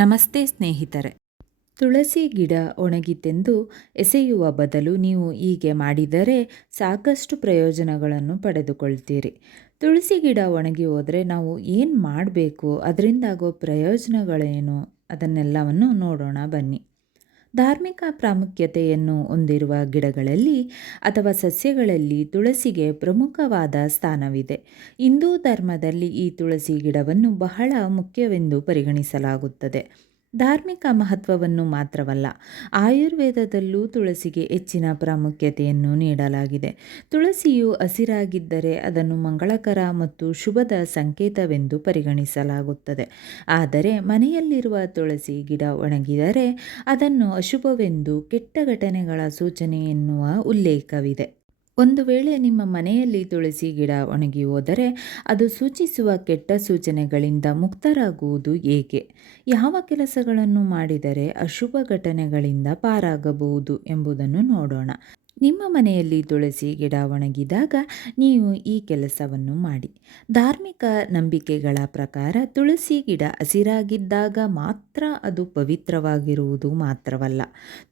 ನಮಸ್ತೆ ಸ್ನೇಹಿತರೆ. ತುಳಸಿ ಗಿಡ ಒಣಗಿತೆಂದು ಎಸೆಯುವ ಬದಲು ನೀವು ಹೀಗೆ ಮಾಡಿದರೆ ಸಾಕಷ್ಟು ಪ್ರಯೋಜನಗಳನ್ನು ಪಡೆದುಕೊಳ್ತೀರಿ. ತುಳಸಿ ಗಿಡ ಒಣಗಿ ಹೋದರೆ ನಾವು ಏನು ಮಾಡಬೇಕು? ಅದರಿಂದಾಗೋ ಪ್ರಯೋಜನಗಳೇನು? ಅದನ್ನೆಲ್ಲವನ್ನು ನೋಡೋಣ ಬನ್ನಿ. ಧಾರ್ಮಿಕ ಪ್ರಾಮುಖ್ಯತೆಯನ್ನು ಹೊಂದಿರುವ ಗಿಡಗಳಲ್ಲಿ ಅಥವಾ ಸಸ್ಯಗಳಲ್ಲಿ ತುಳಸಿಗೆ ಪ್ರಮುಖವಾದ ಸ್ಥಾನವಿದೆ. ಹಿಂದೂ ಧರ್ಮದಲ್ಲಿ ಈ ತುಳಸಿ ಗಿಡವನ್ನು ಬಹಳ ಮುಖ್ಯವೆಂದು ಪರಿಗಣಿಸಲಾಗುತ್ತದೆ. ಧಾರ್ಮಿಕ ಮಹತ್ವವನ್ನು ಮಾತ್ರವಲ್ಲ, ಆಯುರ್ವೇದದಲ್ಲೂ ತುಳಸಿಗೆ ಹೆಚ್ಚಿನ ಪ್ರಾಮುಖ್ಯತೆಯನ್ನು ನೀಡಲಾಗಿದೆ. ತುಳಸಿಯು ಹಸಿರಾಗಿದ್ದರೆ ಅದನ್ನು ಮಂಗಳಕರ ಮತ್ತು ಶುಭದ ಸಂಕೇತವೆಂದು ಪರಿಗಣಿಸಲಾಗುತ್ತದೆ. ಆದರೆ ಮನೆಯಲ್ಲಿರುವ ತುಳಸಿ ಗಿಡ ಒಣಗಿದರೆ ಅದನ್ನು ಅಶುಭವೆಂದು ಕೆಟ್ಟ ಘಟನೆಗಳ ಸೂಚನೆ ಎನ್ನುವ ಉಲ್ಲೇಖವಿದೆ. ಒಂದು ವೇಳೆ ನಿಮ್ಮ ಮನೆಯಲ್ಲಿ ತುಳಸಿ ಗಿಡ ಒಣಗಿ ಹೋದರೆ ಅದು ಸೂಚಿಸುವ ಕೆಟ್ಟ ಸೂಚನೆಗಳಿಂದ ಮುಕ್ತರಾಗುವುದು ಏಕೆ? ಯಾವ ಕೆಲಸಗಳನ್ನು ಮಾಡಿದರೆ ಅಶುಭ ಘಟನೆಗಳಿಂದ ಪಾರಾಗಬಹುದು ಎಂಬುದನ್ನು ನೋಡೋಣ. ನಿಮ್ಮ ಮನೆಯಲ್ಲಿ ತುಳಸಿ ಗಿಡ ಒಣಗಿದಾಗ ನೀವು ಈ ಕೆಲಸವನ್ನು ಮಾಡಿ. ಧಾರ್ಮಿಕ ನಂಬಿಕೆಗಳ ಪ್ರಕಾರ ತುಳಸಿ ಗಿಡ ಹಸಿರಾಗಿದ್ದಾಗ ಮಾತ್ರ ಅದು ಪವಿತ್ರವಾಗಿರುವುದು ಮಾತ್ರವಲ್ಲ.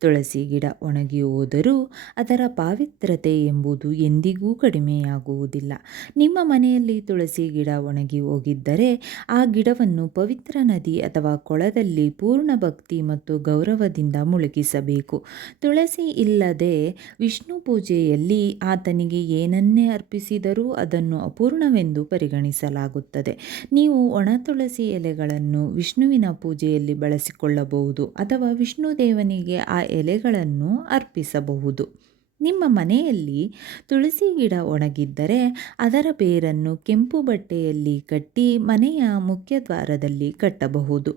ತುಳಸಿ ಗಿಡ ಒಣಗಿ ಹೋದರೂ ಅದರ ಪಾವಿತ್ರತೆ ಎಂಬುದು ಎಂದಿಗೂ ಕಡಿಮೆಯಾಗುವುದಿಲ್ಲ. ನಿಮ್ಮ ಮನೆಯಲ್ಲಿ ತುಳಸಿ ಗಿಡ ಒಣಗಿ ಹೋಗಿದ್ದರೆ ಆ ಗಿಡವನ್ನು ಪವಿತ್ರ ನದಿ ಅಥವಾ ಕೊಳದಲ್ಲಿ ಪೂರ್ಣ ಭಕ್ತಿ ಮತ್ತು ಗೌರವದಿಂದ ಮುಳುಗಿಸಬೇಕು. ತುಳಸಿ ಇಲ್ಲದೆ ವಿಷ್ಣು ಪೂಜೆಯಲ್ಲಿ ಆತನಿಗೆ ಏನನ್ನೇ ಅರ್ಪಿಸಿದರೂ ಅದನ್ನು ಅಪೂರ್ಣವೆಂದು ಪರಿಗಣಿಸಲಾಗುತ್ತದೆ. ನೀವು ಒಣ ತುಳಸಿ ಎಲೆಗಳನ್ನು ವಿಷ್ಣುವಿನ ಪೂಜೆಯಲ್ಲಿ ಬಳಸಿಕೊಳ್ಳಬಹುದು ಅಥವಾ ವಿಷ್ಣು ದೇವನಿಗೆ ಆ ಎಲೆಗಳನ್ನು ಅರ್ಪಿಸಬಹುದು. ನಿಮ್ಮ ಮನೆಯಲ್ಲಿ ತುಳಸಿ ಗಿಡ ಒಣಗಿದ್ದರೆ ಅದರ ಬೇರನ್ನು ಕೆಂಪು ಬಟ್ಟೆಯಲ್ಲಿ ಕಟ್ಟಿ ಮನೆಯ ಮುಖ್ಯದ್ವಾರದಲ್ಲಿ ಕಟ್ಟಬಹುದು.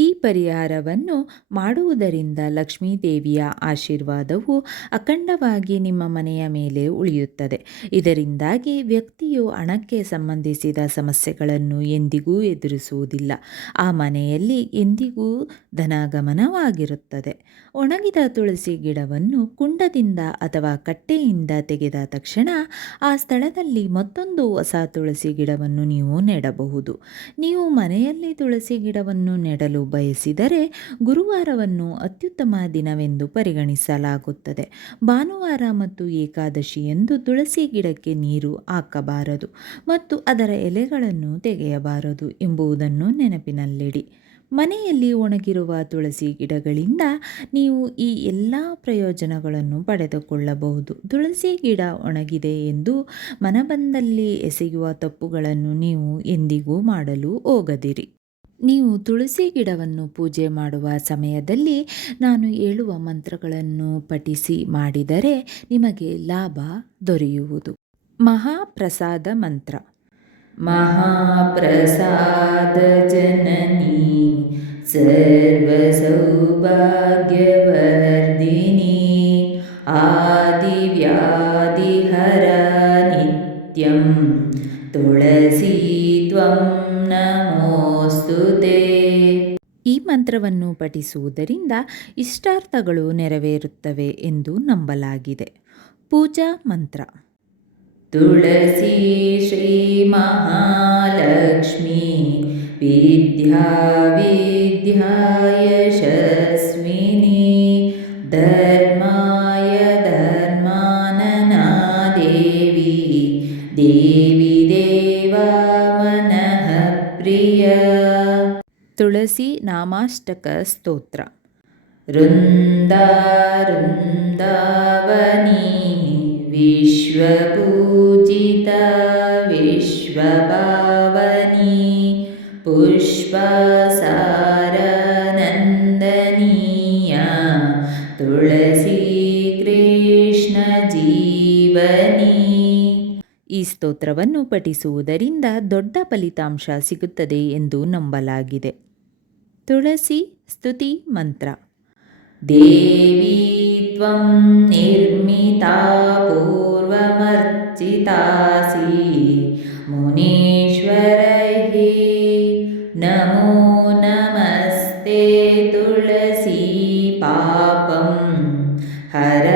ಈ ಪರಿಹಾರವನ್ನು ಮಾಡುವುದರಿಂದ ಲಕ್ಷ್ಮೀದೇವಿಯ ಆಶೀರ್ವಾದವು ಅಖಂಡವಾಗಿ ನಿಮ್ಮ ಮನೆಯ ಮೇಲೆ ಉಳಿಯುತ್ತದೆ. ಇದರಿಂದಾಗಿ ವ್ಯಕ್ತಿಯು ಹಣಕ್ಕೆ ಸಂಬಂಧಿಸಿದ ಸಮಸ್ಯೆಗಳನ್ನು ಎಂದಿಗೂ ಎದುರಿಸುವುದಿಲ್ಲ. ಆ ಮನೆಯಲ್ಲಿ ಎಂದಿಗೂ ಧನಾಗಮನವಾಗಿರುತ್ತದೆ. ಒಣಗಿದ ತುಳಸಿ ಗಿಡವನ್ನು ಕುಂಡದಿಂದ ಅಥವಾ ಕಟ್ಟೆಯಿಂದ ತೆಗೆದ ತಕ್ಷಣ ಆ ಸ್ಥಳದಲ್ಲಿ ಮತ್ತೊಂದು ಹೊಸ ತುಳಸಿ ಗಿಡವನ್ನು ನೀವು ನೆಡಬಹುದು. ನೀವು ಮನೆಯಲ್ಲಿ ತುಳಸಿ ಗಿಡವನ್ನು ನೆಡಲು ಬಯಸಿದರೆ ಗುರುವಾರವನ್ನು ಅತ್ಯುತ್ತಮ ದಿನವೆಂದು ಪರಿಗಣಿಸಲಾಗುತ್ತದೆ. ಭಾನುವಾರ ಮತ್ತು ಏಕಾದಶಿಯಂದು ತುಳಸಿ ಗಿಡಕ್ಕೆ ನೀರು ಹಾಕಬಾರದು ಮತ್ತು ಅದರ ಎಲೆಗಳನ್ನು ತೆಗೆಯಬಾರದು ಎಂಬುದನ್ನು ನೆನಪಿನಲ್ಲಿಡಿ. ಮನೆಯಲ್ಲಿ ಒಣಗಿರುವ ತುಳಸಿ ಗಿಡಗಳಿಂದ ನೀವು ಈ ಎಲ್ಲ ಪ್ರಯೋಜನಗಳನ್ನು ಪಡೆದುಕೊಳ್ಳಬಹುದು. ತುಳಸಿ ಗಿಡ ಒಣಗಿದೆ ಎಂದು ಮನಬಂದಲ್ಲಿ ಎಸೆಯುವ ತಪ್ಪುಗಳನ್ನು ನೀವು ಎಂದಿಗೂ ಮಾಡಲು ಹೋಗದಿರಿ. ನೀವು ತುಳಸಿ ಗಿಡವನ್ನು ಪೂಜೆ ಮಾಡುವ ಸಮಯದಲ್ಲಿ ನಾನು ಹೇಳುವ ಮಂತ್ರಗಳನ್ನು ಪಠಿಸಿ ಮಾಡಿದರೆ ನಿಮಗೆ ಲಾಭ ದೊರೆಯುವುದು. ಮಹಾಪ್ರಸಾದ ಮಂತ್ರ. ಮಹಾಪ್ರಸಾದ ಜನನಿ, ಸರ್ವಸೌಭಾಗ್ಯವರ್ಧಿನಿ, ಆದಿವ್ಯಾಧಿಹರ ನಿತ್ಯಂ, ತುಳಸಿ ತ್ವಂ ನಮೋಸ್ತುತೆ ಈ ಮಂತ್ರವನ್ನು ಪಠಿಸುವುದರಿಂದ ಇಷ್ಟಾರ್ಥಗಳು ನೆರವೇರುತ್ತವೆ ಎಂದು ನಂಬಲಾಗಿದೆ. ಪೂಜಾ ಮಂತ್ರ. ತುಳಸಿ ಶ್ರೀ ಮಹಾಲಕ್ಷ್ಮಿ ವಿದ್ಯಾ ವಿದ್ಯಾ ತುಳಸಿ ನಾಮಾಷ್ಟಕ ಸ್ತೋತ್ರ. ವೃಂದ ವೃಂದಾವನಿ ವಿಶ್ವಪೂಜಿತ ಪುಷ್ಪ ಪುಷ್ಪಸಾರನಂದನೀಯ ತುಳಸಿ ಕೃಷ್ಣ ಜೀವನಿ. ಈ ಸ್ತೋತ್ರವನ್ನು ಪಠಿಸುವುದರಿಂದ ದೊಡ್ಡ ಫಲಿತಾಂಶ ಸಿಗುತ್ತದೆ ಎಂದು ನಂಬಲಾಗಿದೆ. ತುಳಸಿ ಸ್ತುತಿ ಮಂತ್ರ. ದೇವಿ ತ್ವಂ ನಿರ್ಮಿತಾ ಪೂರ್ವಮರ್ಚಿತಾಸಿ. ಮುನೀಶ್ವರೈ ನಮೋ ನಮಸ್ತೆ ತುಳಸಿ ಪಾಪಂ. ಹರ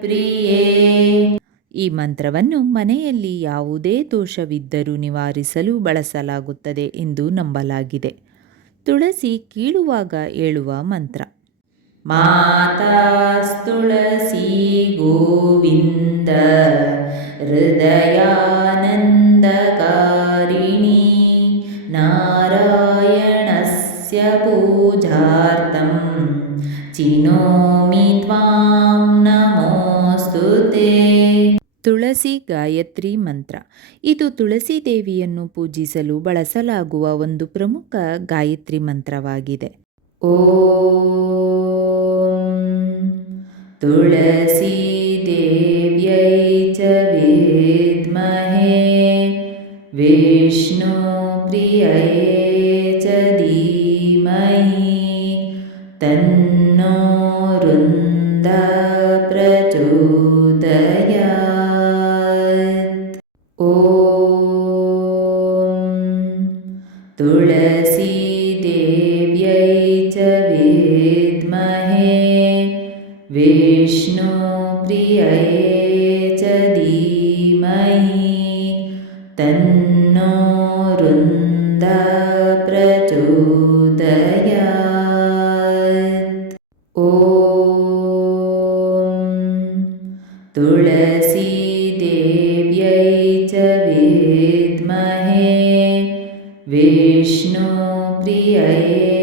ಪ್ರಿಯೇ. ಈ ಮಂತ್ರವನ್ನು ಮನೆಯಲ್ಲಿ ಯಾವುದೇ ದೋಷವಿದ್ದರೂ ನಿವಾರಿಸಲು ಬಳಸಲಾಗುತ್ತದೆ ಎಂದು ನಂಬಲಾಗಿದೆ. ತುಳಸಿ ಕೀಳುವಾಗ ಹೇಳುವ ಮಂತ್ರ. ಮಾತಾಸ್ತುಳಸಿ ಗೋವಿಂದ ಹೃದಯಾನಂದಕಾರಿಣಿ ನಾರಾಯಣಸ್ಯ ಪೂಜಾರ್ಥಂ ಚಿನೋಮಿ ತುಳಸಿ ಗಾಯತ್ರಿ ಮಂತ್ರ. ಇದು ತುಳಸಿ ದೇವಿಯನ್ನು ಪೂಜಿಸಲು ಬಳಸಲಾಗುವ ಒಂದು ಪ್ರಮುಖ ಗಾಯತ್ರಿ ಮಂತ್ರವಾಗಿದೆ. ಓಂ ತುಳಸಿ ದೇವ್ಯೈ ಚ ವಿದ್ಮಹೇ, ವಿಷ್ಣು ಪ್ರಿಯೈ ಚ ಧೀಮಹಿ, ತನ್ನೋ ವೃಂದ ಪ್ರಚೋದಯಾತ್ प्रियये च धीमहि तन्नो रुन्द प्रचोदयात् ॐ तुलसीदेव्यै च विद्महे विष्णु प्रिय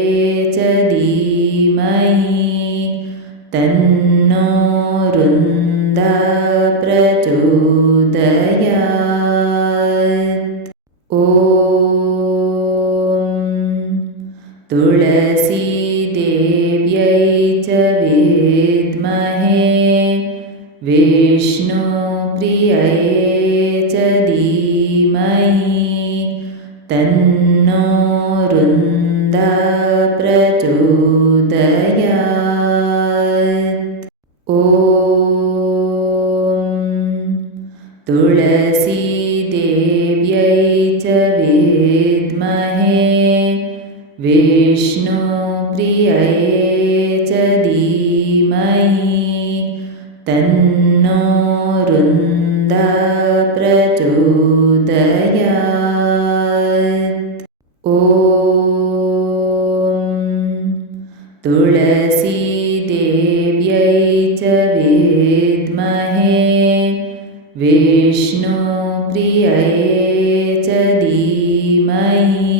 प्रचोदयात्। ॐ तुलसीदेव्यै च विद्महे विष्णुप्रियै च धीमहि तन् तुलसीदेव्यै च विद्महे विष्णुप्रियै च धीमहि तन्नो रुन्ध ಪ್ರಿಯೈ ಚ ಧೀಮಹಿ,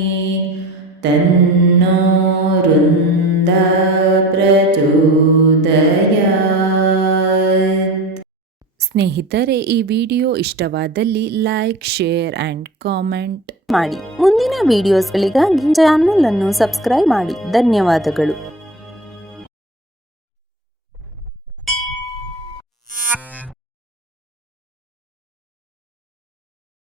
ತನ್ನೋ ವೃಂದ ಸ್ನೇಹಿತರೆ, ಈ ವಿಡಿಯೋ ಇಷ್ಟವಾದಲ್ಲಿ ಲೈಕ್, ಶೇರ್ ಆ್ಯಂಡ್ ಕಾಮೆಂಟ್. ಮಾಡಿ. ಮುಂದಿನ ವಿಡಿಯೋಸ್ಗಳಿಗಾಗಿ ಚಾನಲ್ ಅನ್ನು ಸಬ್ಸ್ಕ್ರೈಬ್ ಮಾಡಿ. ಧನ್ಯವಾದಗಳು.